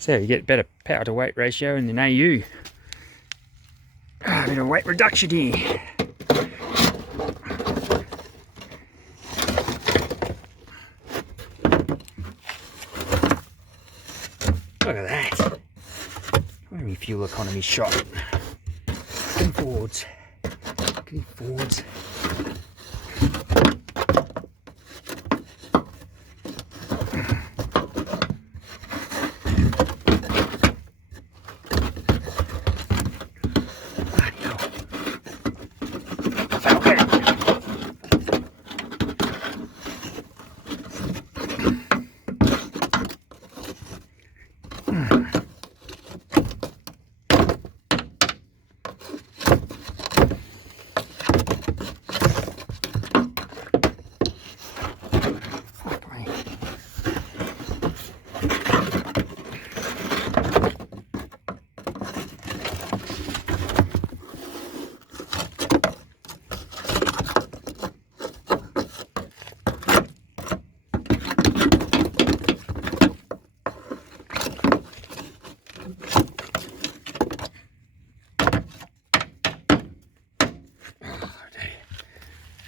So you get better power to weight ratio in an AU. A bit of weight reduction here. Look at that. Very fuel economy shot. Looking forwards. Looking forwards.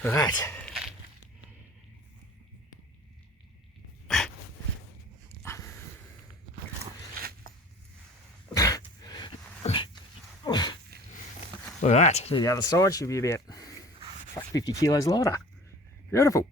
Right. Look at that. To the other side should be about 50 kilos lighter. Beautiful.